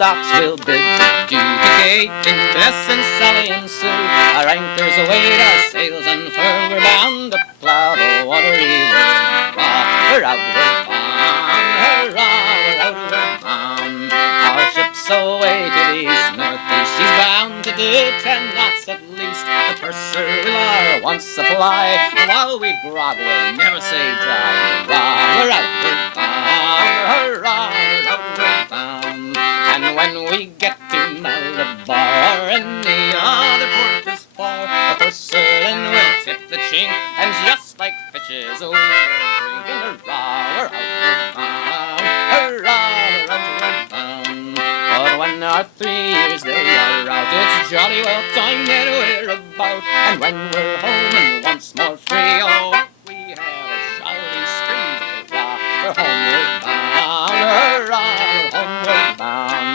docks will bid adieu to Kate and Bess and Sally and Sue. Our anchors await our sails unfurled, we're bound to plow the watery world. We're outward bound, hurrah, we're outward bound. Our ship's away to the east, northeast, she's bound to do 10 knots at least. The purser will our wants supply, and while we grog we'll never say dry. Hurrah, we're outward bound, hurrah, we're outward bound. And when we get to Malabar or any other port as far, the purser then will tip the chink, and just like fishes we'll drink. And hurrah, we're outward bound, hurrah, we're outward bound. But when our 3 years they are out, it's jolly well time that we're about. And when we're home and once more free, oh, we have a jolly spree. Hurrah, we're homeward bound, hurrah, we're homeward bound.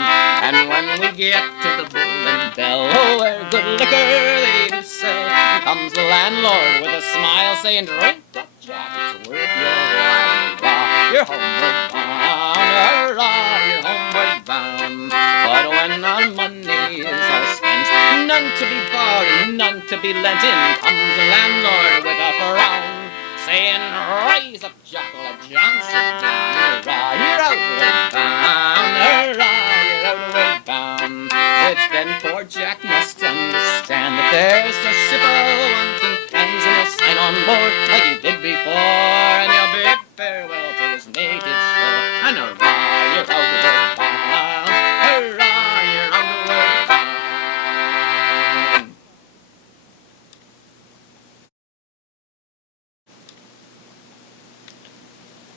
And when we get to the Bull and Bell, oh, where good liquor they do sell, here comes the landlord with a smile, saying, drink up, Jack, it's worth your while. Hurrah, you're homeward bound, hurrah, you're homeward bound. But when our money is all spent, none to be borrowed and none to be lent, in comes the landlord with a frown, saying, rise up, Jack, let John sit down. Hurrah, you're outward bound, hurrah, you're outward bound. Which then poor Jack must understand that there's a ship of wanton hands, and he'll sign on board like he did before, and he'll bid farewell to his native shore. And hurrah, you're outward bound, hurrah, you're outward bound.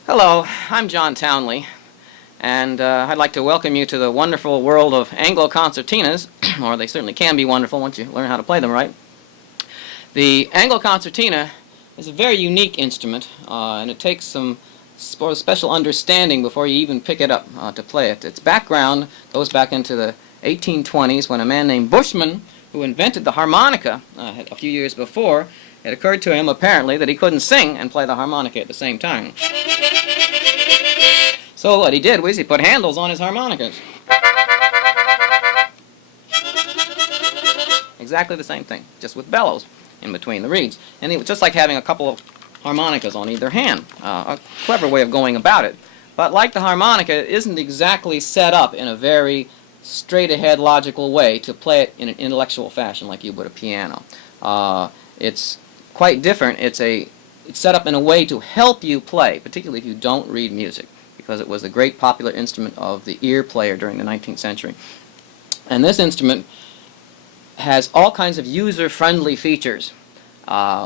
Hello, I'm John Townley, and I'd like to welcome you to the wonderful world of Anglo Concertinas, or they certainly can be wonderful once you learn how to play them right. The Anglo Concertina is a very unique instrument, and it takes some special understanding before you even pick it up to play it. Its background goes back into the 1820s when a man named Bushman, who invented the harmonica a few years before, it occurred to him apparently that he couldn't sing and play the harmonica at the same time. So what he did was he put handles on his harmonicas. Exactly the same thing, just with bellows in between the reeds. And it was just like having a couple of harmonicas on either hand. A clever way of going about it. But like the harmonica, it isn't exactly set up in a very straight-ahead logical way to play it in an intellectual fashion like you would a piano. It's quite different. It's set up in a way to help you play, particularly if you don't read music, because it was a great popular instrument of the ear player during the 19th century. And this instrument has all kinds of user-friendly features,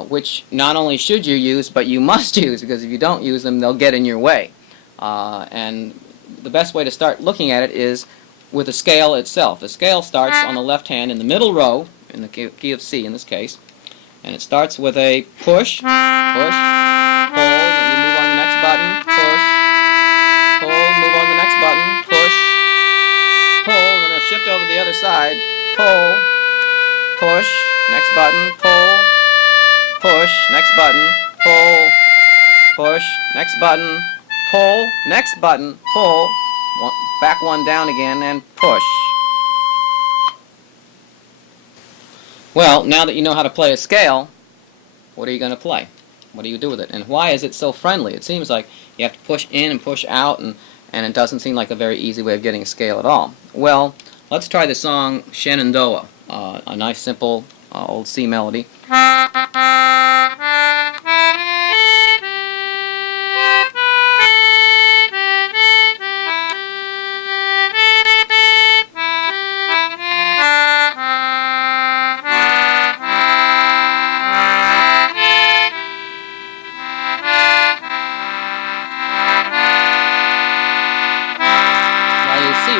which not only should you use, but you must use, because if you don't use them, they'll get in your way. And the best way to start looking at it is with the scale itself. The scale starts on the left hand in the middle row, in the key of C in this case, and it starts with a push, push, pull, and you move on the next button, push, pull, move on the next button, push, pull, and then shift over to the other side, pull, push, next button, pull, push, next button, pull, push, next button, pull, next button, pull, back one down again, and push. Well, now that you know how to play a scale, what are you going to play? What do you do with it? And why is it so friendly? It seems like you have to push in and push out, and it doesn't seem like a very easy way of getting a scale at all. Well, let's try the song Shenandoah, a nice, simple, old C melody.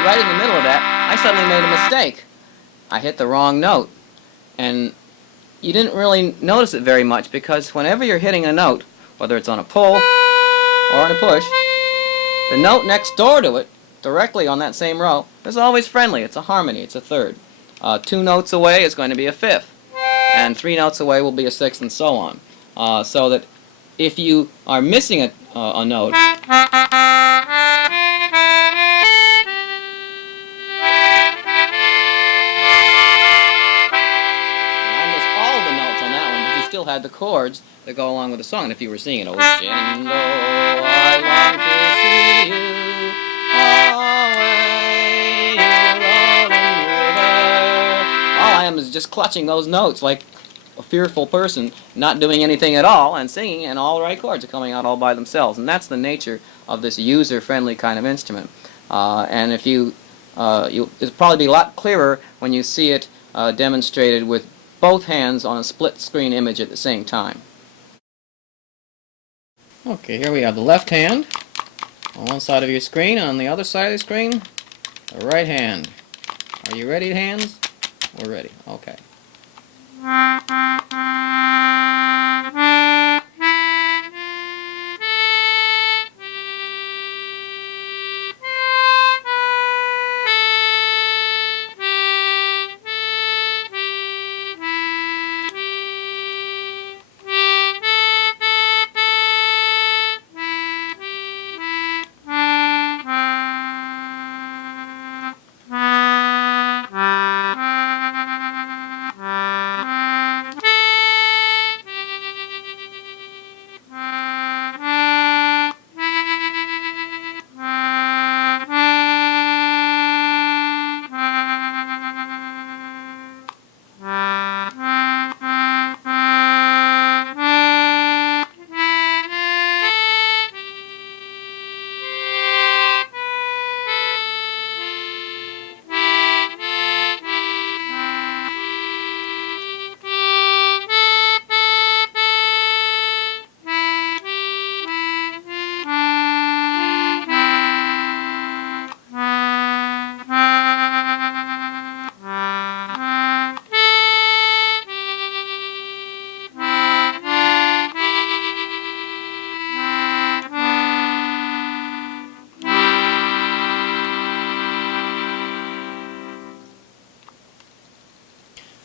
Right in the middle of that, I suddenly made a mistake. I hit the wrong note. And you didn't really notice it very much, because whenever you're hitting a note, whether it's on a pull or on a push, the note next door to it, directly on that same row, is always friendly. It's a harmony. It's a third. 2 notes away is going to be a fifth. And 3 notes away will be a sixth, and so on. So that if you are missing a note, still had the chords that go along with the song. And if you were singing, "Oh, Shindo, I long to see you away, rolling river," all I am is just clutching those notes like a fearful person, not doing anything at all and singing, and all the right chords are coming out all by themselves. And that's the nature of this user-friendly kind of instrument. And if it'll probably be a lot clearer when you see it demonstrated with both hands on a split-screen image at the same time. Okay, here we have the left hand on one side of your screen, and on the other side of the screen, the right hand. Are you ready, hands? We're ready. Okay.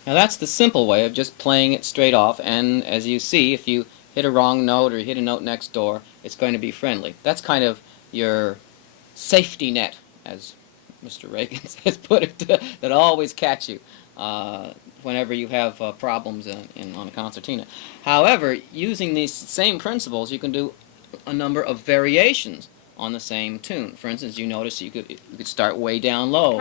Now that's the simple way of just playing it straight off, and as you see, if you hit a wrong note or hit a note next door, it's going to be friendly. That's kind of your safety net, as Mr. Reagan has put it, that always catch you whenever you have problems on a concertina. However, using these same principles, you can do a number of variations on the same tune. For instance, you notice you could start way down low.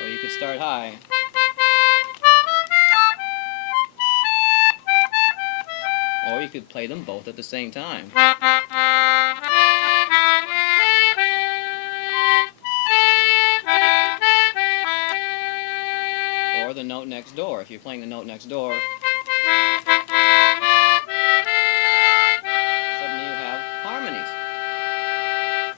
Or you could start high. Or you could play them both at the same time. Or the note next door. If you're playing the note next door, suddenly you have harmonies.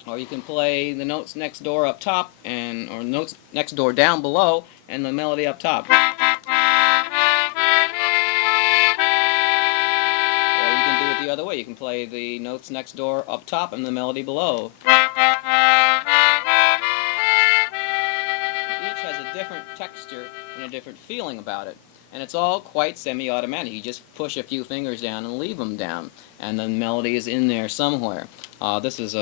Or you can play the notes next door up top, or notes next door down below, and the melody up top. Or you can do it the other way. You can play the notes next door up top and the melody below. Each has a different texture and a different feeling about it. And it's all quite semi-automatic. You just push a few fingers down and leave them down, and the melody is in there somewhere. This is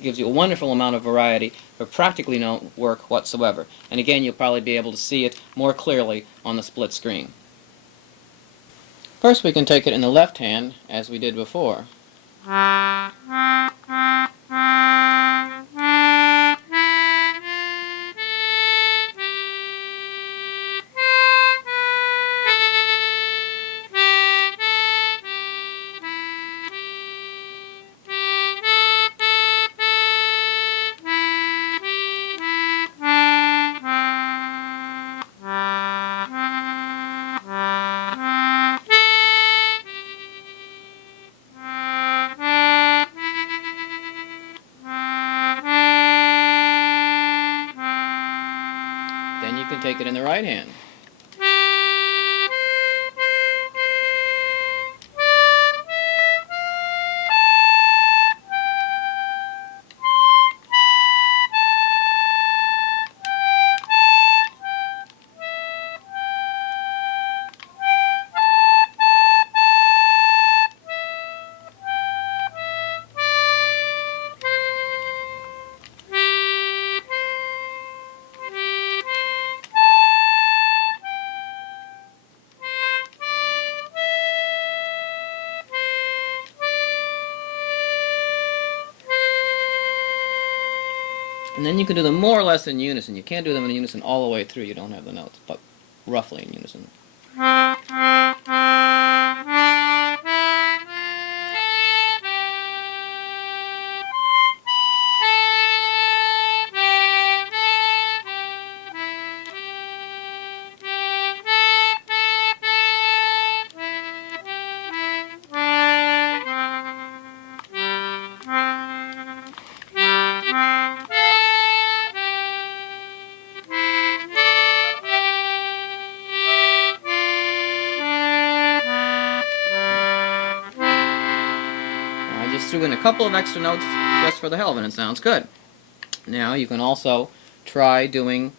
gives you a wonderful amount of variety for practically no work whatsoever. And again, you'll probably be able to see it more clearly on the split screen. First, we can take it in the left hand, as we did before. Then you can take it in the right hand. And then you can do them more or less in unison. You can't do them in unison all the way through. You don't have the notes, but roughly in unison. I just threw in a couple of extra notes just for the hell of it, and it sounds good. Now you can also try doing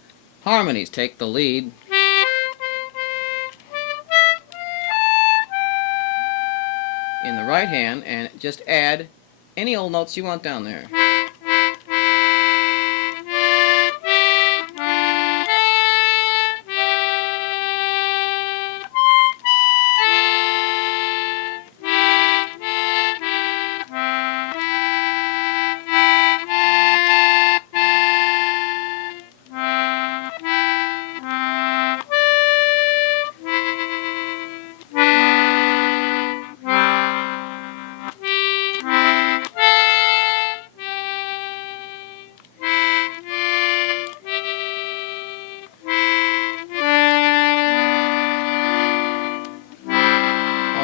harmonies. Take the lead in the right hand and just add any old notes you want down there.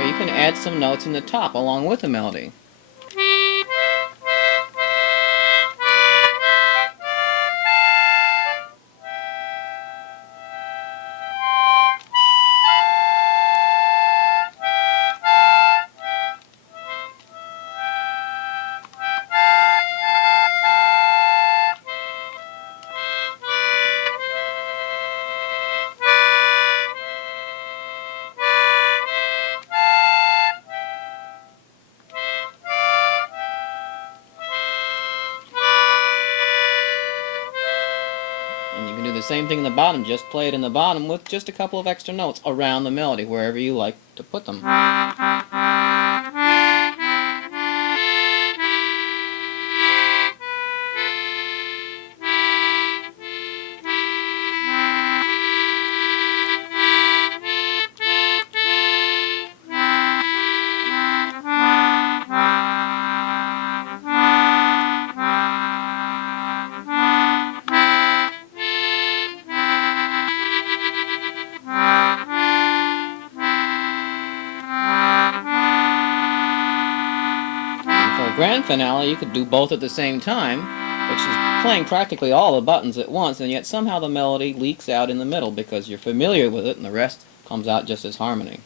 You can add some notes in the top along with the melody. And you can do the same thing in the bottom, just play it in the bottom with just a couple of extra notes around the melody, wherever you like to put them. Grand finale, you could do both at the same time, which is playing practically all the buttons at once, and yet somehow the melody leaks out in the middle because you're familiar with it and the rest comes out just as harmony.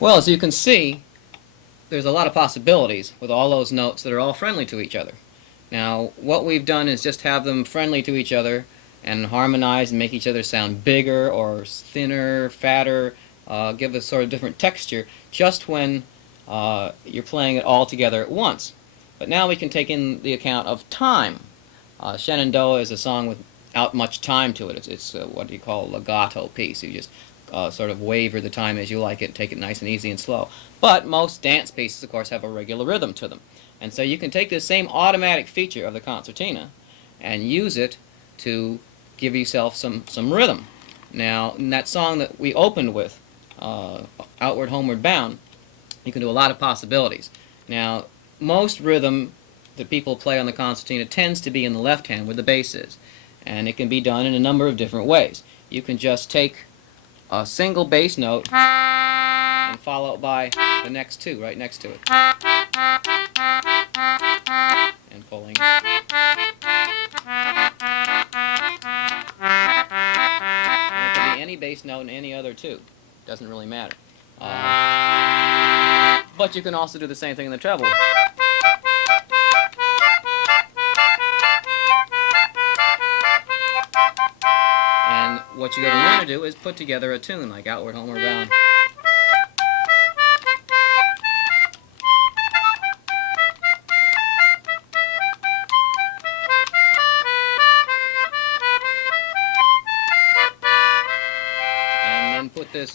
Well, as you can see, there's a lot of possibilities with all those notes that are all friendly to each other. Now, what we've done is just have them friendly to each other and harmonize and make each other sound bigger or thinner, fatter, give a sort of different texture just when you're playing it all together at once. But now we can take in the account of time. Shenandoah is a song without much time to it. It's what you call a legato piece. You just sort of waver the time as you like it, take it nice and easy and slow. But most dance pieces, of course, have a regular rhythm to them. And so you can take this same automatic feature of the concertina and use it to give yourself some rhythm. Now, in that song that we opened with, Outward Homeward Bound, you can do a lot of possibilities. Now, most rhythm that people play on the concertina tends to be in the left hand where the bass is. And it can be done in a number of different ways. You can just take a single bass note and follow it by the next two right next to it. And pulling. bass note and any other two. Doesn't really matter. But you can also do the same thing in the treble. And what you're going to want to do is put together a tune like Outward Homeward Bound. And then put this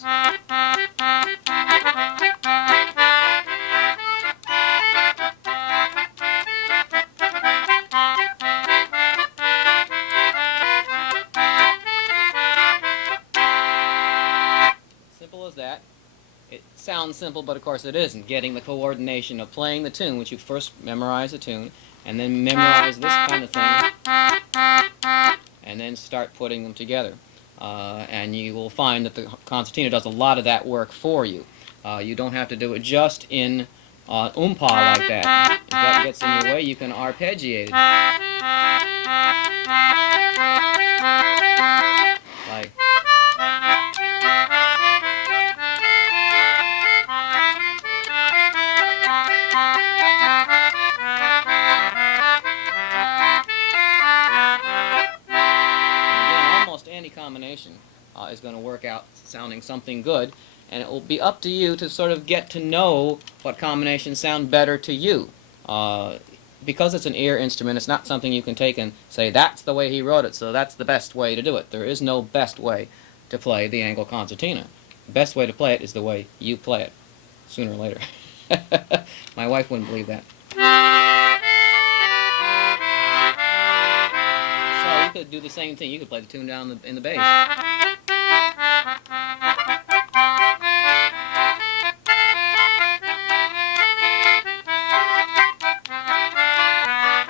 simple as that. It sounds simple, but of course it isn't. Getting the coordination of playing the tune, which you first memorize the tune, and then memorize this kind of thing, and then start putting them together. And you will find that the concertina does a lot of that work for you. You don't have to do it just in umpa like that. If that gets in your way, you can arpeggiate it. Like. Any combination is going to work out sounding something good, and it will be up to you to sort of get to know what combinations sound better to you. Because it's an ear instrument, it's not something you can take and say, that's the way he wrote it, so that's the best way to do it. There is no best way to play the Anglo Concertina. The best way to play it is the way you play it, sooner or later. My wife wouldn't believe that. You could do the same thing. You could play the tune down in the bass. And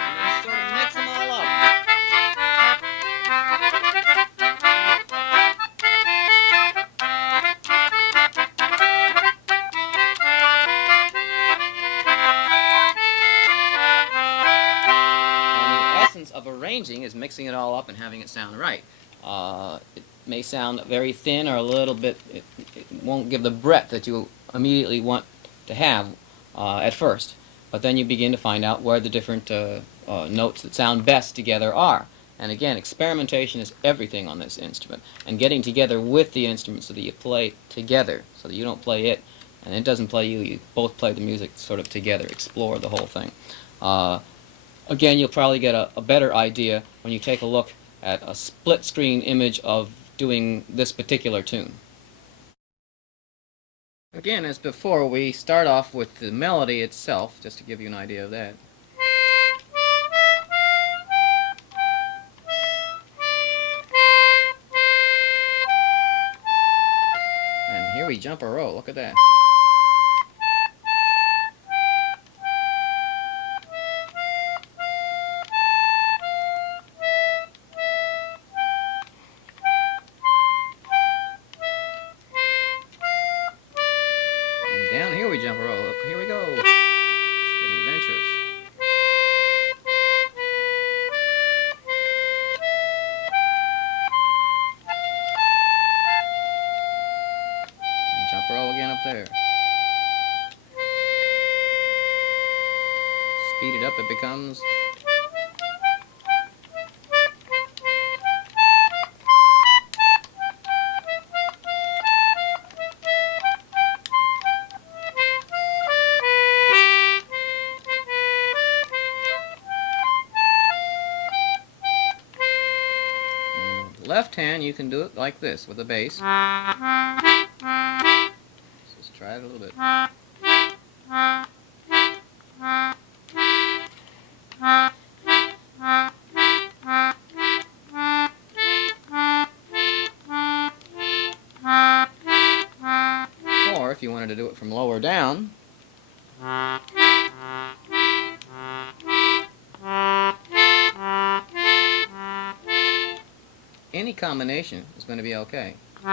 then sort of mix them all up. Of arranging is mixing it all up and having it sound right. It may sound very thin or a little bit, it won't give the breadth that you immediately want to have at first, but then you begin to find out where the different notes that sound best together are. And again, experimentation is everything on this instrument, and getting together with the instrument so that you play together, so that you don't play it and it doesn't play you, you both play the music sort of together, explore the whole thing. Again, you'll probably get a better idea when you take a look at a split-screen image of doing this particular tune. Again, as before, we start off with the melody itself, just to give you an idea of that. And here we jump a row, look at that. Down here we jump a row. Look, here we go. It's getting adventurous. And jump a row again up there. Speed it up, it becomes. Left hand, you can do it like this with the bass. Let's just try it a little bit. Or if you wanted to do it from lower down, any combination is going to be okay. You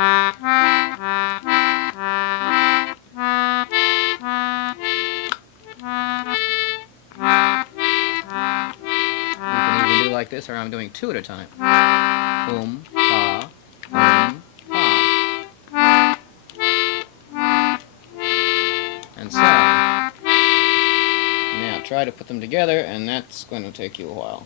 can even do like this, or I'm doing two at a time. Boom, pa, boom, pa. try to put them together, and that's going to take you a while.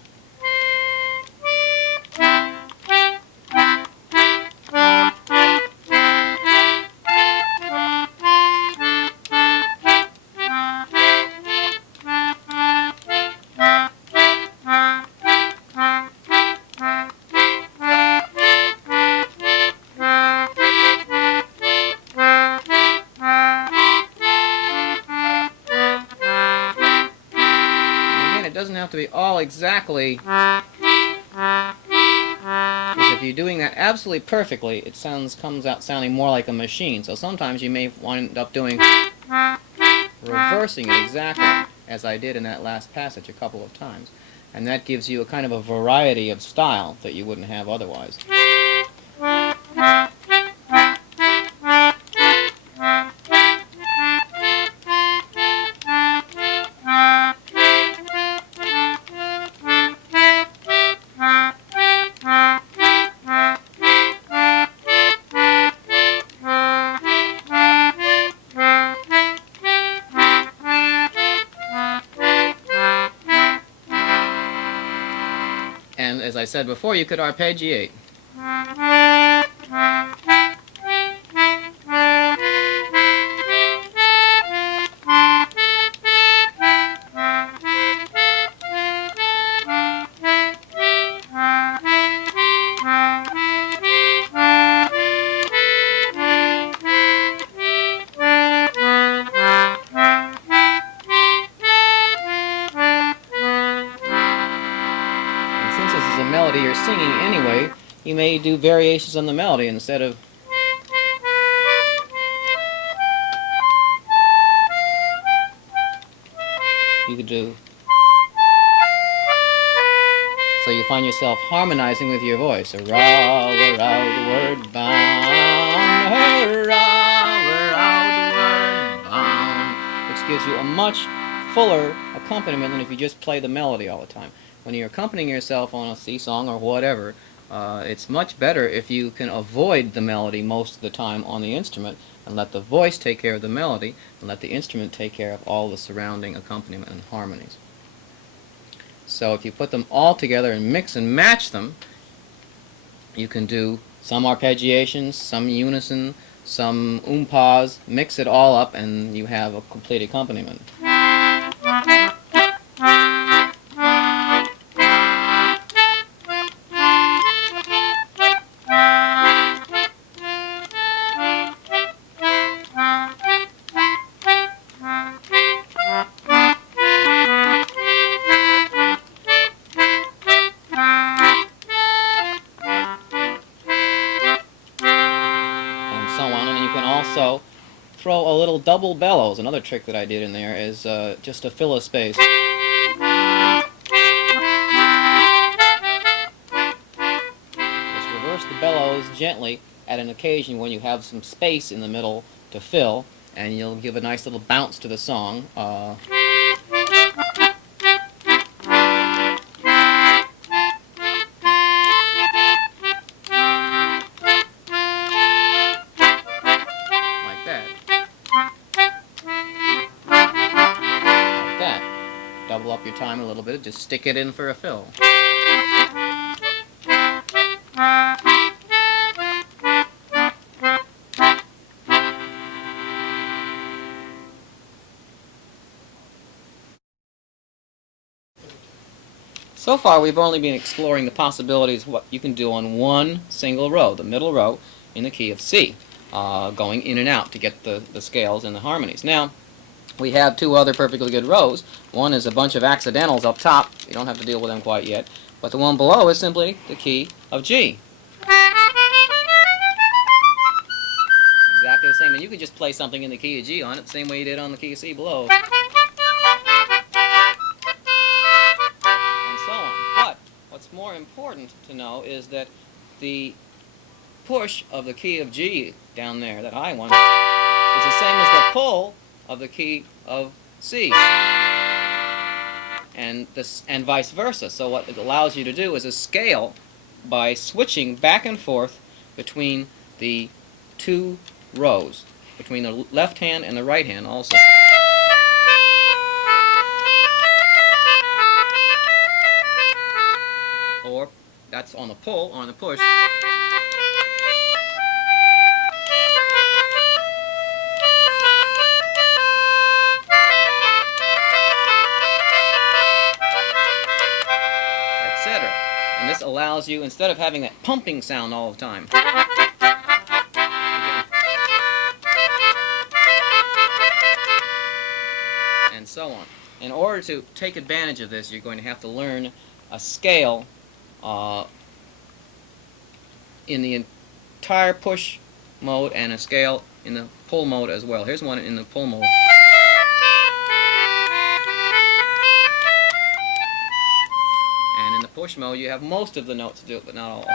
It doesn't have to be all exactly, because if you're doing that absolutely perfectly, it comes out sounding more like a machine. So sometimes you may wind up doing reversing it exactly as I did in that last passage a couple of times, and that gives you a kind of a variety of style that you wouldn't have otherwise. And as I said before, you could arpeggiate. Melody you're singing anyway, you may do variations on the melody instead of you could do, so you find yourself harmonizing with your voice. Hurrah, we're outward bound, hurrah, we're outward bound, which gives you a much fuller accompaniment than if you just play the melody all the time. When you're accompanying yourself on a sea song or whatever, it's much better if you can avoid the melody most of the time on the instrument and let the voice take care of the melody and let the instrument take care of all the surrounding accompaniment and harmonies. So if you put them all together and mix and match them, you can do some arpeggiations, some unison, some umpas, mix it all up, and you have a complete accompaniment. Also, throw a little double bellows. Another trick that I did in there is just to fill a space. Just reverse the bellows gently at an occasion when you have some space in the middle to fill, and you'll give a nice little bounce to the song. Double up your time a little bit, just stick it in for a fill. So far we've only been exploring the possibilities of what you can do on one single row, the middle row in the key of C, going in and out to get the scales and the harmonies. Now, we have two other perfectly good rows. One is a bunch of accidentals up top. You don't have to deal with them quite yet. But the one below is simply the key of G. Exactly the same. And you could just play something in the key of G on it, the same way you did on the key of C below. And so on. But what's more important to know is that the push of the key of G down there, that high one, is the same as the pull of the key of C, and vice versa. So what it allows you to do is a scale by switching back and forth between the two rows, between the left hand and the right hand also. That's on the pull. On the push, etc. And this allows you, instead of having that pumping sound all the time, and so on. In order to take advantage of this, you're going to have to learn a scale in the entire push mode and a scale in the pull mode as well. Here's one in the pull mode. And in the push mode, you have most of the notes to do it, but not all. About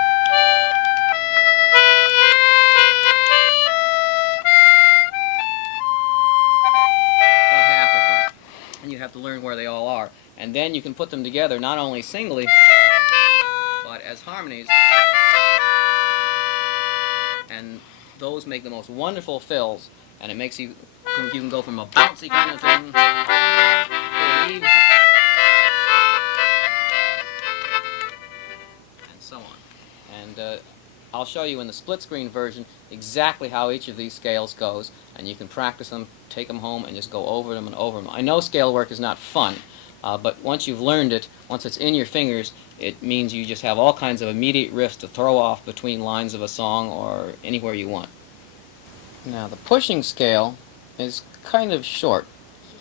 half of them. And you have to learn where they all are. And then you can put them together not only singly, but as harmonies. And those make the most wonderful fills, and it makes you can go from a bouncy kind of thing to an even, and so on. And I'll show you in the split screen version exactly how each of these scales goes, and you can practice them, take them home, and just go over them and over them. I know scale work is not fun, but once you've learned it, once it's in your fingers, it means you just have all kinds of immediate riffs to throw off between lines of a song or anywhere you want. Now the pushing scale is kind of short.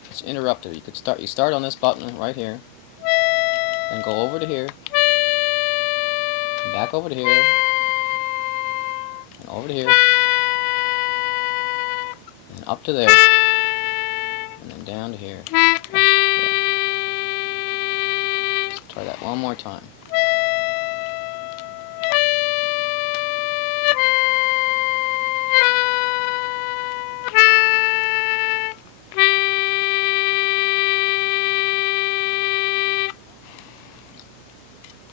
It's interrupted. You start on this button right here, then go over to here, and back over to here, and over to here, and up to there, and then down to here. Let's try that one more time.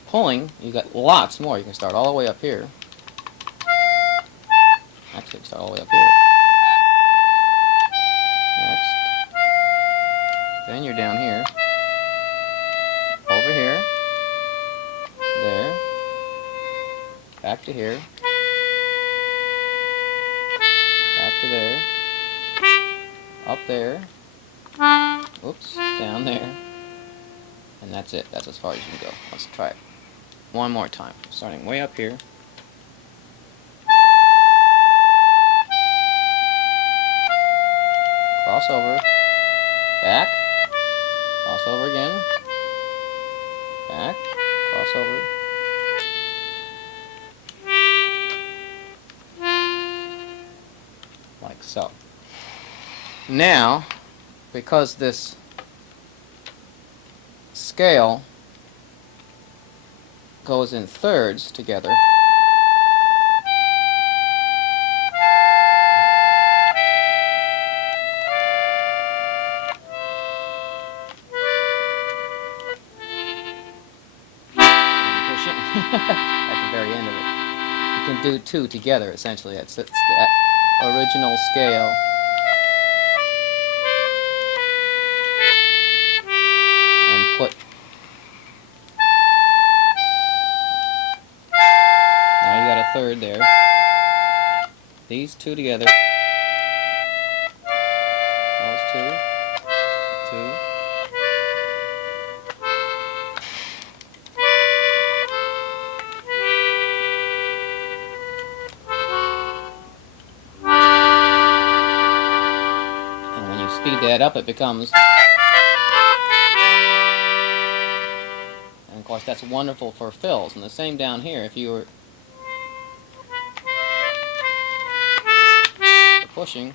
Pulling, you got lots more. You can start all the way up here. Actually, you can start all the way up here. Next. Then you're down here. Over here. There. Back to here. Back to there. Up there. Oops. Down there. And that's it. That's as far as you can go. Let's try it one more time. Starting way up here. Cross over. Back. Cross over again. Back. Cross over. Like so. Now, because this scale goes in thirds together, push it at the very end of it. You can do two together essentially. It's the original scale and put. Now you got a third there. These two together. Those two. Two. And when you speed that up, it becomes. And of course, that's wonderful for fills. And the same down here. If you were pushing, you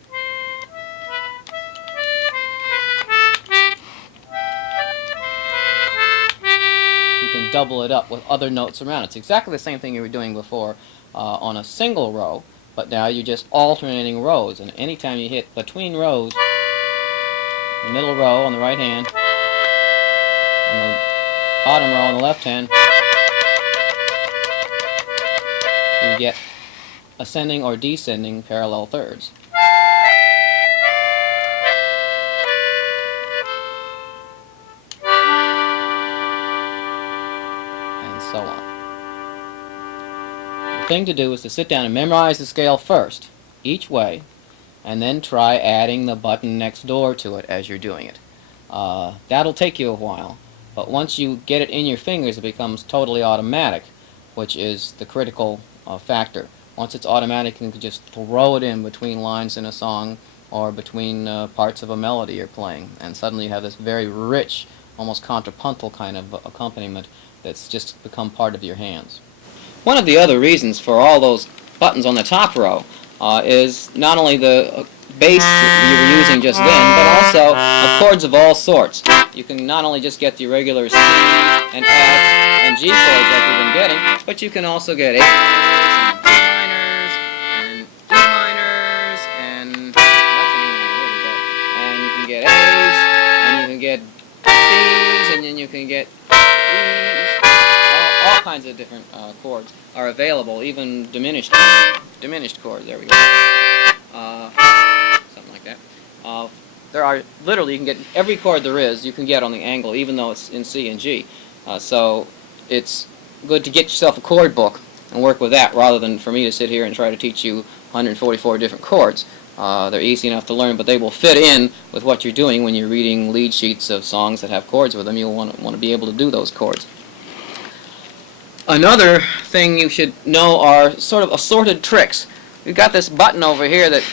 can double it up with other notes around. It's exactly the same thing you were doing before on a single row, but now you're just alternating rows, and anytime you hit between rows, the middle row on the right hand, and the bottom row on the left hand, you get ascending or descending parallel thirds. And so on. thing to do is to sit down and memorize the scale first, each way, and then try adding the button next door to it as you're doing it. That'll take you a while, but once you get it in your fingers, it becomes totally automatic, which is the critical factor. Once it's automatic, you can just throw it in between lines in a song or between parts of a melody you're playing, and suddenly you have this very rich, almost contrapuntal kind of accompaniment that's just become part of your hands. One of the other reasons for all those buttons on the top row is not only the bass that you were using just then, but also chords of all sorts. You can not only just get the regular C and F and G chords like we've been getting, but you can also get A minors and D minors and E minors and you can get A's and you can get B's and then you can get E's. All kinds of different chords are available, even diminished chords. There we go. Something like that. There are literally, you can get every chord there is, you can get on the Anglo, even though it's in C and G. So it's good to get yourself a chord book and work with that rather than for me to sit here and try to teach you 144 different chords. They're easy enough to learn, but they will fit in with what you're doing when you're reading lead sheets of songs that have chords with them. You'll want to be able to do those chords. Another thing you should know are sort of assorted tricks. We've got this button over here that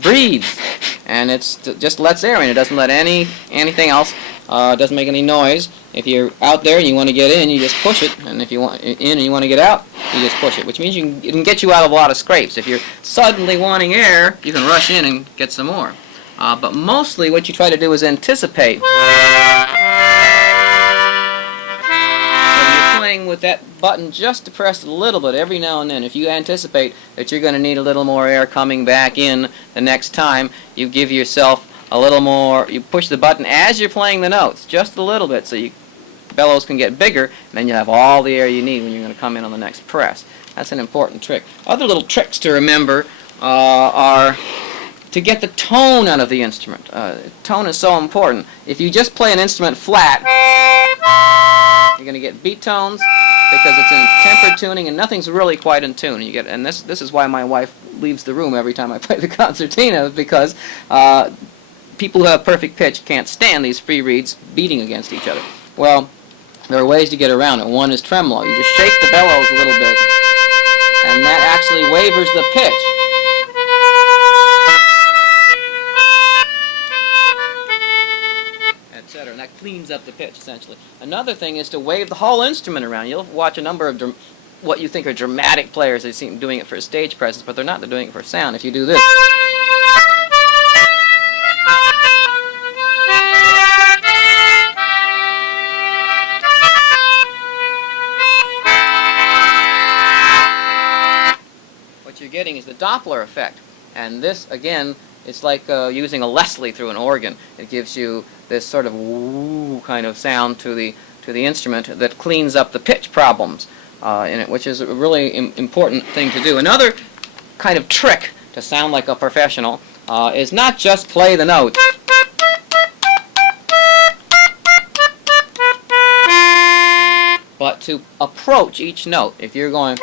breathes, and it just lets air in. It doesn't let anything else. Doesn't make any noise. If you're out there and you want to get in, you just push it, and if you want in and you want to get out, you just push it, which means it can get you out of a lot of scrapes. If you're suddenly wanting air, you can rush in and get some more. But mostly what you try to do is anticipate. With that button just depressed a little bit every now and then. If you anticipate that you're going to need a little more air coming back in the next time, you give yourself a little more, you push the button as you're playing the notes, just a little bit, so your bellows can get bigger, and then you'll have all the air you need when you're going to come in on the next press. That's an important trick. Other little tricks to remember are to get the tone out of the instrument. Tone is so important. If you just play an instrument flat, you're going to get beat tones because it's in tempered tuning and nothing's really quite in tune. And this is why my wife leaves the room every time I play the concertina, because people who have perfect pitch can't stand these free reeds beating against each other. Well, there are ways to get around it. One is tremolo. You just shake the bellows a little bit, and that actually wavers the pitch. And that cleans up the pitch, essentially. Another thing is to wave the whole instrument around. You'll watch a number of what you think are dramatic players. They seem doing it for a stage presence, but they're not. They're doing it for sound. If you do this, what you're getting is the Doppler effect. And this, again, it's like using a Leslie through an organ. It gives you this sort of woo kind of sound to the instrument that cleans up the pitch problems in it, which is a really important thing to do. Another kind of trick to sound like a professional is not just play the notes, but to approach each note. If you're going,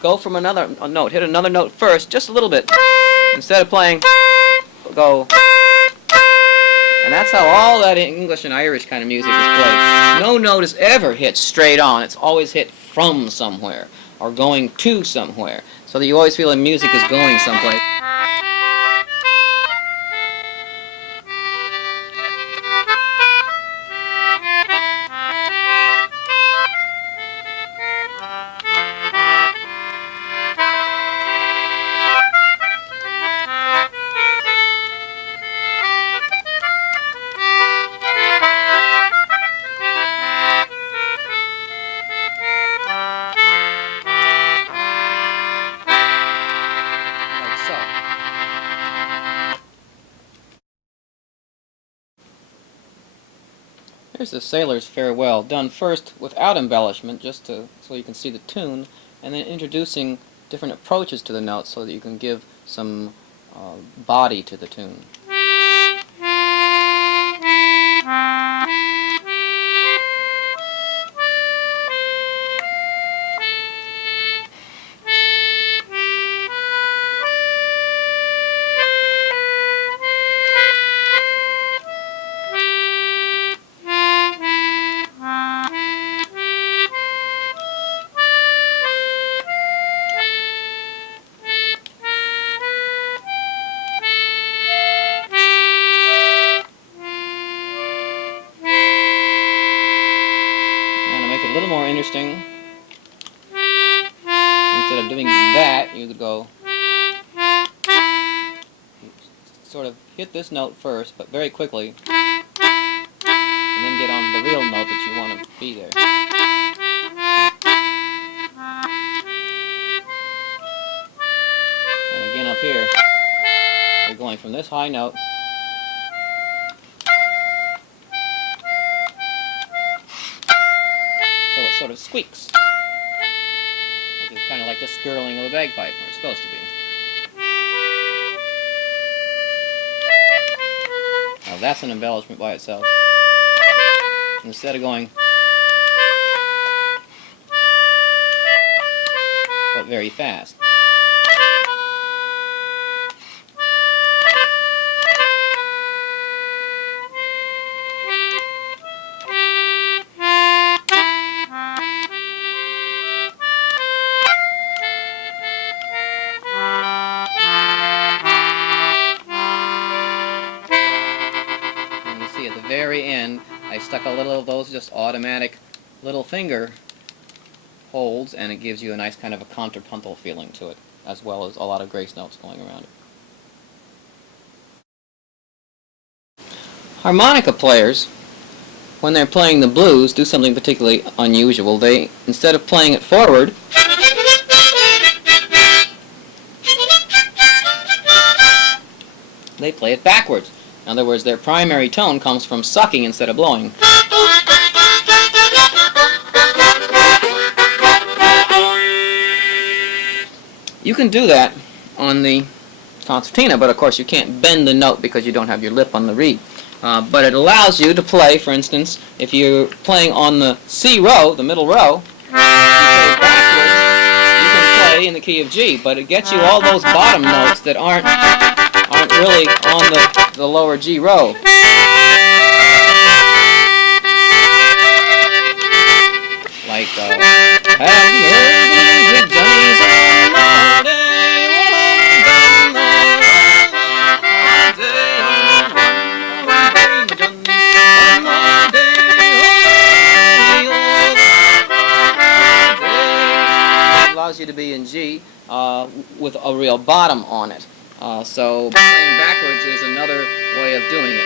go from another note, hit another note first, just a little bit. Instead of playing, go. And that's how all that English and Irish kind of music is played. No note is ever hit straight on. It's always hit from somewhere or going to somewhere, so that you always feel the music is going someplace. Here's the Sailor's Farewell, done first without embellishment, just so you can see the tune, and then introducing different approaches to the notes so that you can give some body to the tune. little more interesting. Instead of doing that, you could go, sort of hit this note first, but very quickly, and then get on the real note that you want to be there. And again up here, you're going from this high note so it sort of squeaks, which is kind of like the skirling of a bagpipe, or it's supposed to be. Now that's an embellishment by itself. Instead of going, but very fast. At the very end, I stuck a little of those just automatic little finger holds, and it gives you a nice kind of a contrapuntal feeling to it, as well as a lot of grace notes going around it. Harmonica players, when they're playing the blues, do something particularly unusual. They, instead of playing it forward, they play it backwards. In other words, their primary tone comes from sucking instead of blowing. You can do that on the concertina, but of course you can't bend the note because you don't have your lip on the reed. But it allows you to play, for instance, if you're playing on the C row, the middle row, you play backwards, you can play in the key of G, but it gets you all those bottom notes that aren't really on the lower G row. Like, have you heard the good Johnny's on my day, it allows you to be in G with a real bottom on it. So playing backwards is another way of doing it.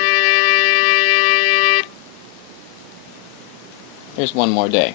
Here's one more day.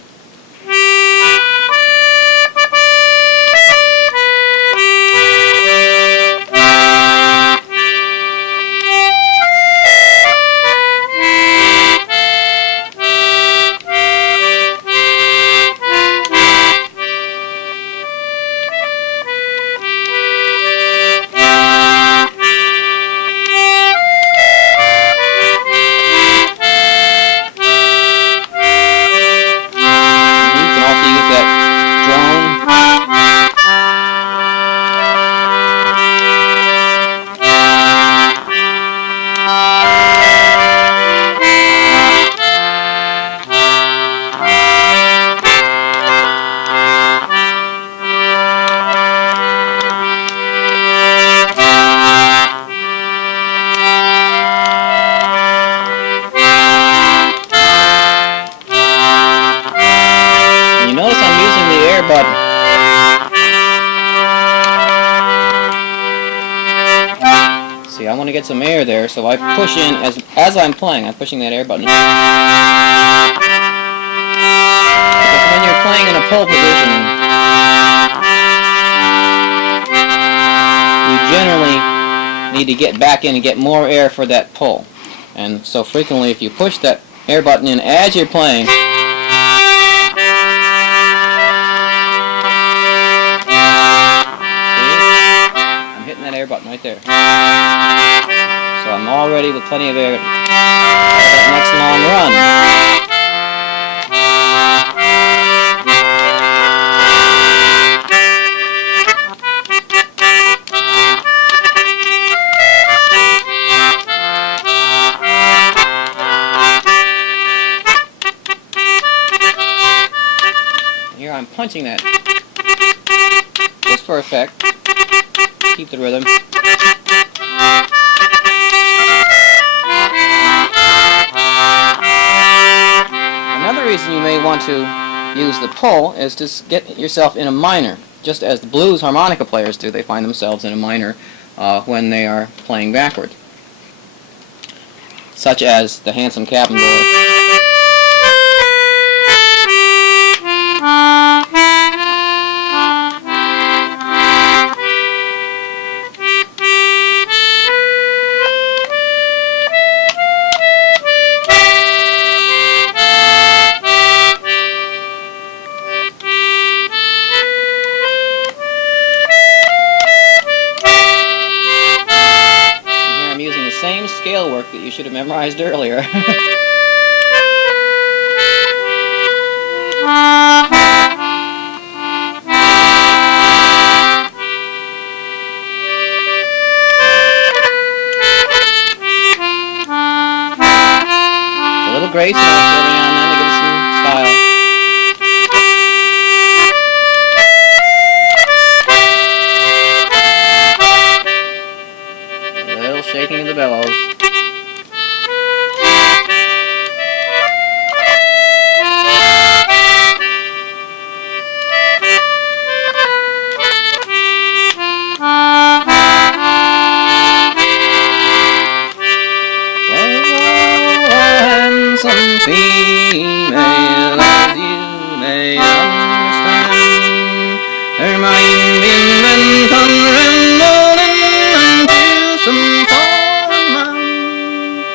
See, I want to get some air there, so I push in as I'm playing. I'm pushing that air button. Because when you're playing in a pull position, you generally need to get back in and get more air for that pull. And so frequently, if you push that air button in as you're playing, air button right there. So I'm all ready with plenty of air for that next long run. Here I'm punching that just for effect. Keep the rhythm. Another reason you may want to use the pull is to get yourself in a minor, just as the blues harmonica players do. They find themselves in a minor when they are playing backward, such as the handsome cabin boy. Same scale work that you should have memorized earlier. A little grace now every now and then to give us some style. A little shaking of the bellows. Some female, as you may understand, her mind being bent on rambling unto some foreign man.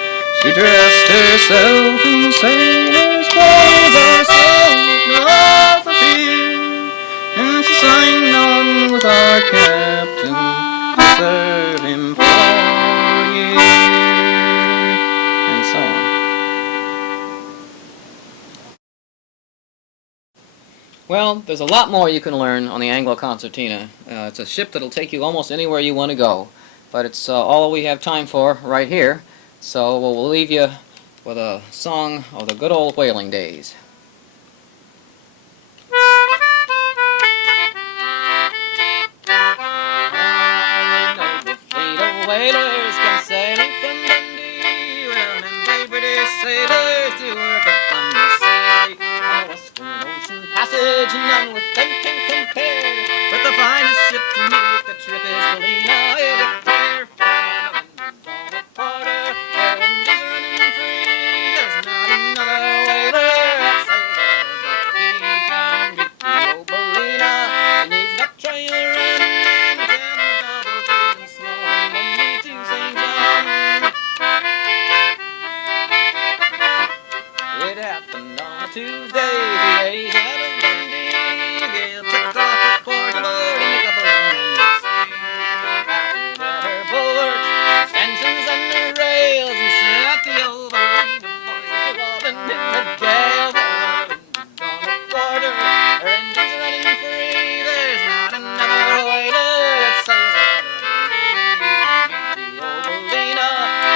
She dressed herself in sailor's clothes, herself of the field, and she signed on with our captain to serve him for a year, and so on. Well, there's a lot more you can learn on the Anglo Concertina. It's a ship that'll take you almost anywhere you want to go, but it's all we have time for right here, so we'll leave you with a song of the good old whaling days. The fleet of whalers come sailing from Dundee, well, men play British sailors to work upon the sea. Ocean passage, none with them can compare, but the finest ship to make the trip is Ballina. We'll get there far on a quarter, our engines are running free. There's not another whaler that sails out of the key can beat the old Ballina. She needs not try a run, and the channel's double big and small from Dundee to St. John. It happened on a Tuesday, 3 days out of Dundee. A gale took off a quarter board and a couple of men at sea. Battened at her bulwarks, stanchions and her rails, and set the old Ballina boys throbbing in the gale. Our engines on a quarter, our engines are running free. There's not another whaler that sails out of Dundee. Beat the old Ballina,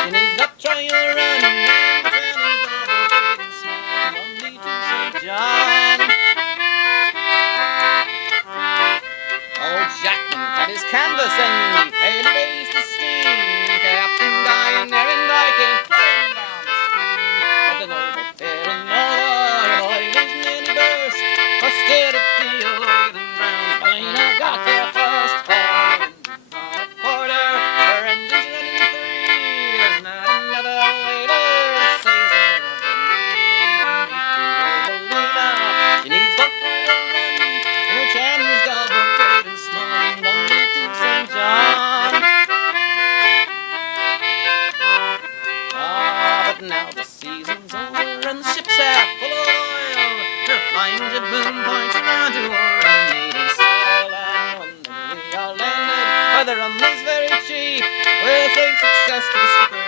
she needs not try a run, and the channel's double big and small from Dundee to St. John. Old Jackman cut his canvas and he fairly raised the steam. Captain Guy and Erin Guy came flying down the stream. But the noble fair in Nova, boy, wasn't any burst, or stared at the old whaling ground. Ballina got there first, for engines on a quarter, her engines running free. There's not another whaler that sails out of Dundee. Beat the old Ballina, she needs but for a run, and her channel's double great and small from Dundee to St. John. But now the season's over and the ship's half full of oil. Her flying jib-boom points around toward our maiden sail, and when we are landed, why the rum is very cheap, we'll take success to the skipper